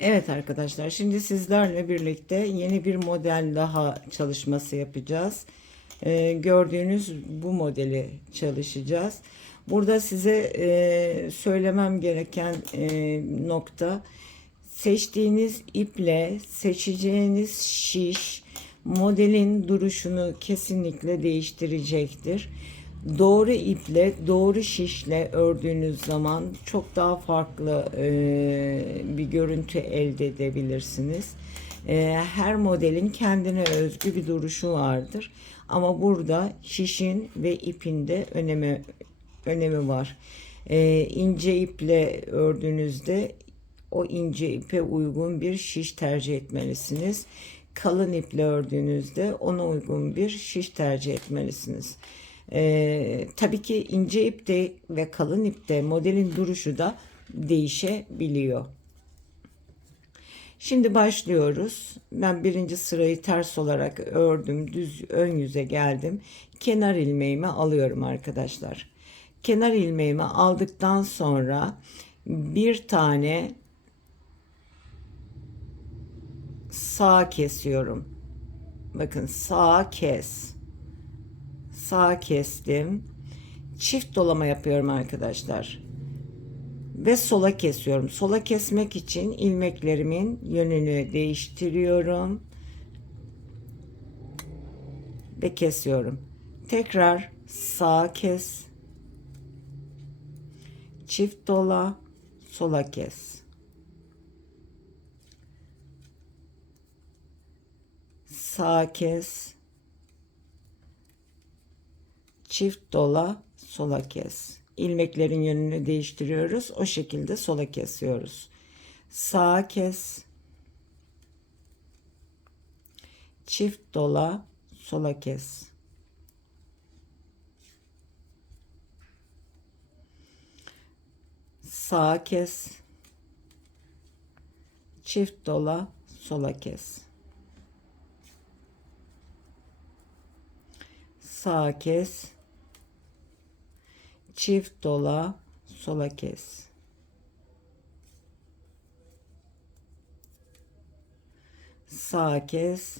Evet arkadaşlar şimdi sizlerle birlikte yeni bir model daha çalışması yapacağız. Ee, gördüğünüz bu modeli çalışacağız. Burada size e, söylemem gereken e, nokta seçtiğiniz iple seçeceğiniz şiş modelin duruşunu kesinlikle değiştirecektir. Doğru iple, doğru şişle ördüğünüz zaman çok daha farklı e, bir görüntü elde edebilirsiniz. E, her modelin kendine özgü bir duruşu vardır. Ama burada şişin ve ipin de önemi önemi var. E, ince iple ördüğünüzde o ince ipe uygun bir şiş tercih etmelisiniz. Kalın iple ördüğünüzde ona uygun bir şiş tercih etmelisiniz. Ee, tabii ki ince ipte ve kalın ipte modelin duruşu da değişebiliyor. Şimdi başlıyoruz. Ben birinci sırayı ters olarak ördüm. Düz ön yüze geldim. Kenar ilmeğimi alıyorum arkadaşlar. Kenar ilmeğimi aldıktan sonra bir tane sağ kesiyorum. Bakın sağ kes. Sağ kestim. Çift dolama yapıyorum arkadaşlar. Ve sola kesiyorum. Sola kesmek için ilmeklerimin yönünü değiştiriyorum. Ve kesiyorum. Tekrar sağ kes. Çift dola, sola kes. sağ kes çift dola sola kes. İlmeklerin yönünü değiştiriyoruz. O şekilde sola kesiyoruz. Sağ kes. Çift dola sola kes. Sağ kes. Çift dola sola kes. Sağ kes çift dola sola kes sağ kes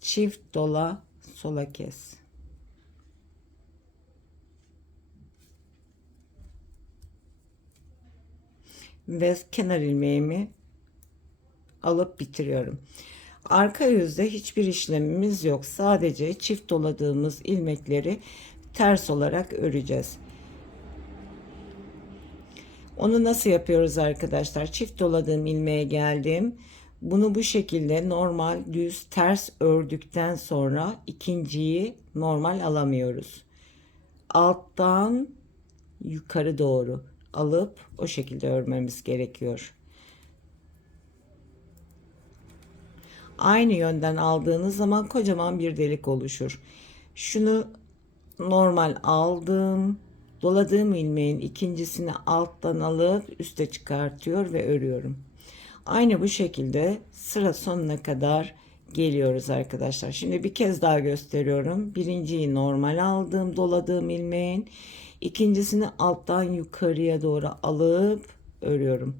çift dola sola kes ve kenar ilmeğimi alıp bitiriyorum. Arka yüzde hiçbir işlemimiz yok. Sadece çift doladığımız ilmekleri ters olarak öreceğiz. Onu nasıl yapıyoruz arkadaşlar? Çift doladığım ilmeğe geldim. Bunu bu şekilde normal düz ters ördükten sonra ikinciyi normal alamıyoruz. Alttan yukarı doğru alıp o şekilde örmemiz gerekiyor. aynı yönden aldığınız zaman kocaman bir delik oluşur. Şunu normal aldım. Doladığım ilmeğin ikincisini alttan alıp üste çıkartıyor ve örüyorum. Aynı bu şekilde sıra sonuna kadar geliyoruz arkadaşlar. Şimdi bir kez daha gösteriyorum. Birinciyi normal aldım, doladığım ilmeğin ikincisini alttan yukarıya doğru alıp örüyorum.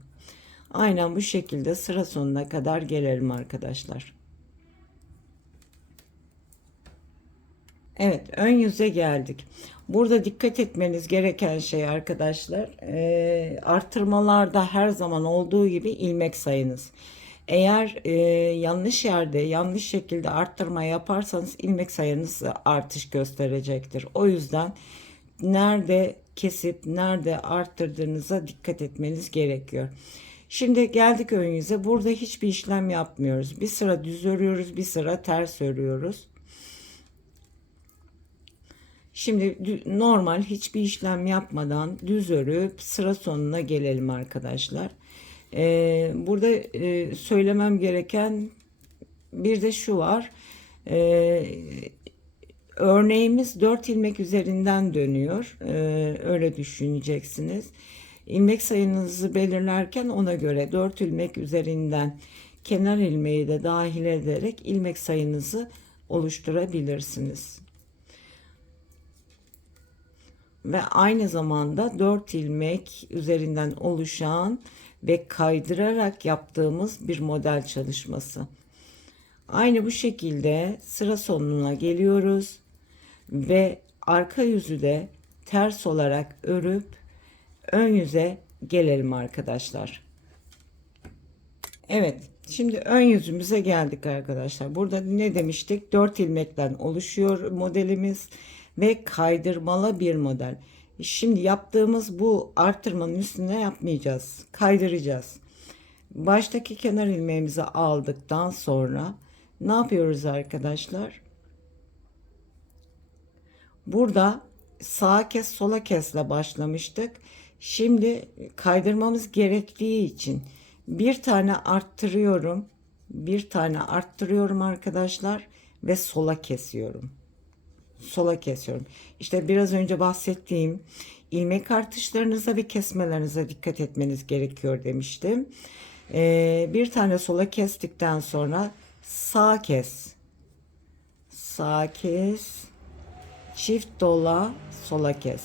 Aynen bu şekilde sıra sonuna kadar gelelim arkadaşlar. Evet ön yüze geldik. Burada dikkat etmeniz gereken şey arkadaşlar e, artırmalarda her zaman olduğu gibi ilmek sayınız. Eğer e, yanlış yerde yanlış şekilde arttırma yaparsanız ilmek sayınız artış gösterecektir. O yüzden nerede kesip nerede arttırdığınıza dikkat etmeniz gerekiyor. Şimdi geldik ön yüze. Burada hiçbir işlem yapmıyoruz. Bir sıra düz örüyoruz, bir sıra ters örüyoruz. Şimdi normal hiçbir işlem yapmadan düz örüp sıra sonuna gelelim arkadaşlar. Ee, burada e, söylemem gereken bir de şu var. Ee, örneğimiz 4 ilmek üzerinden dönüyor. Ee, öyle düşüneceksiniz. İlmek sayınızı belirlerken ona göre 4 ilmek üzerinden kenar ilmeği de dahil ederek ilmek sayınızı oluşturabilirsiniz. Ve aynı zamanda 4 ilmek üzerinden oluşan ve kaydırarak yaptığımız bir model çalışması. Aynı bu şekilde sıra sonuna geliyoruz ve arka yüzü de ters olarak örüp ön yüze gelelim arkadaşlar. Evet, şimdi ön yüzümüze geldik arkadaşlar. Burada ne demiştik? 4 ilmekten oluşuyor modelimiz ve kaydırmalı bir model. Şimdi yaptığımız bu arttırmanın üstüne yapmayacağız. Kaydıracağız. Baştaki kenar ilmeğimizi aldıktan sonra ne yapıyoruz arkadaşlar? Burada sağa kes sola kesle başlamıştık. Şimdi kaydırmamız gerektiği için bir tane arttırıyorum. Bir tane arttırıyorum arkadaşlar ve sola kesiyorum. Sola kesiyorum. İşte biraz önce bahsettiğim ilmek artışlarınıza ve kesmelerinize dikkat etmeniz gerekiyor demiştim. Ee, bir tane sola kestikten sonra sağ kes. Sağ kes. Çift dola sola kes.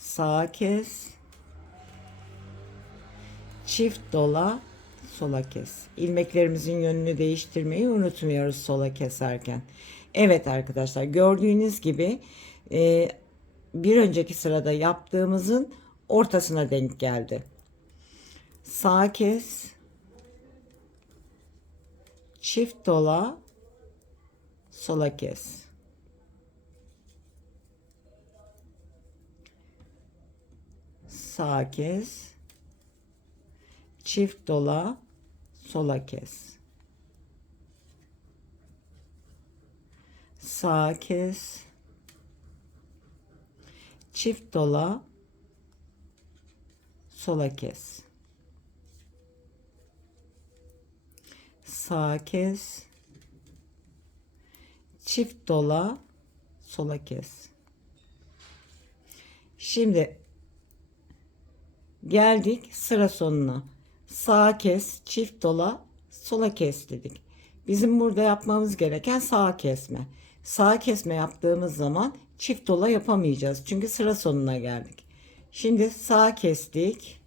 Sağa kes. Çift dola sola kes. İlmeklerimizin yönünü değiştirmeyi unutmuyoruz sola keserken. Evet arkadaşlar gördüğünüz gibi e, bir önceki sırada yaptığımızın ortasına denk geldi. Sağ kes. Çift dola sola kes. Sağ kes. Çift dola sola kes. Sağ kes. Çift dola sola kes. Sağ kes. Çift dola sola kes. Şimdi geldik sıra sonuna. Sağ kes, çift dola, sola kes dedik. Bizim burada yapmamız gereken sağ kesme. Sağ kesme yaptığımız zaman çift dola yapamayacağız. Çünkü sıra sonuna geldik. Şimdi sağ kestik.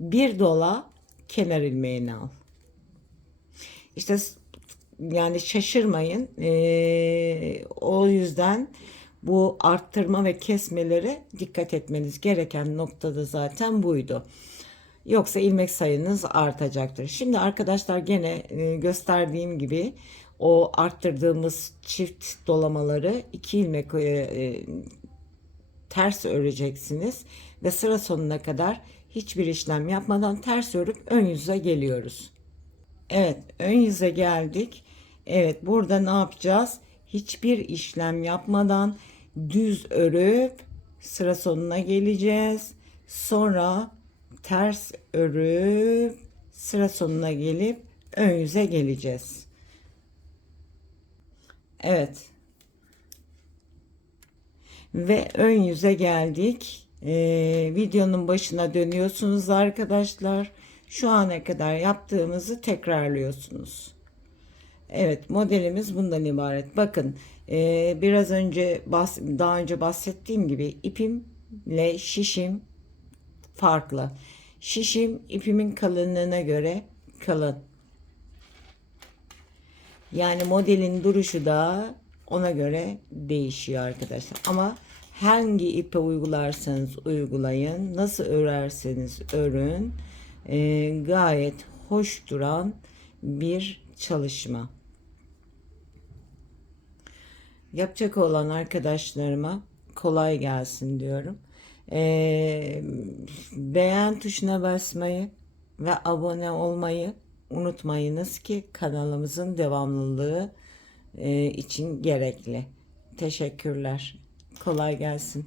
Bir dola kenar ilmeğini al. İşte yani şaşırmayın. Ee, o yüzden bu arttırma ve kesmeleri dikkat etmeniz gereken noktada zaten buydu. Yoksa ilmek sayınız artacaktır. Şimdi arkadaşlar gene e, gösterdiğim gibi o arttırdığımız çift dolamaları iki ilmek e, e, ters öreceksiniz ve sıra sonuna kadar hiçbir işlem yapmadan ters örüp ön yüze geliyoruz. Evet ön yüze geldik. Evet burada ne yapacağız? Hiçbir işlem yapmadan düz örüp sıra sonuna geleceğiz. Sonra ters örüp sıra sonuna gelip ön yüze geleceğiz. Evet. Ve ön yüze geldik. Ee, videonun başına dönüyorsunuz arkadaşlar. Şu ana kadar yaptığımızı tekrarlıyorsunuz. Evet modelimiz bundan ibaret. Bakın e, biraz önce bahs daha önce bahsettiğim gibi ipimle şişim farklı. Şişim ipimin kalınlığına göre kalın. Yani modelin duruşu da ona göre değişiyor arkadaşlar. Ama hangi ipe uygularsanız uygulayın, nasıl örerseniz örün, e, gayet hoş duran bir çalışma. Yapacak olan arkadaşlarıma kolay gelsin diyorum. Ee, beğen tuşuna basmayı ve abone olmayı unutmayınız ki kanalımızın devamlılığı e, için gerekli. Teşekkürler. Kolay gelsin.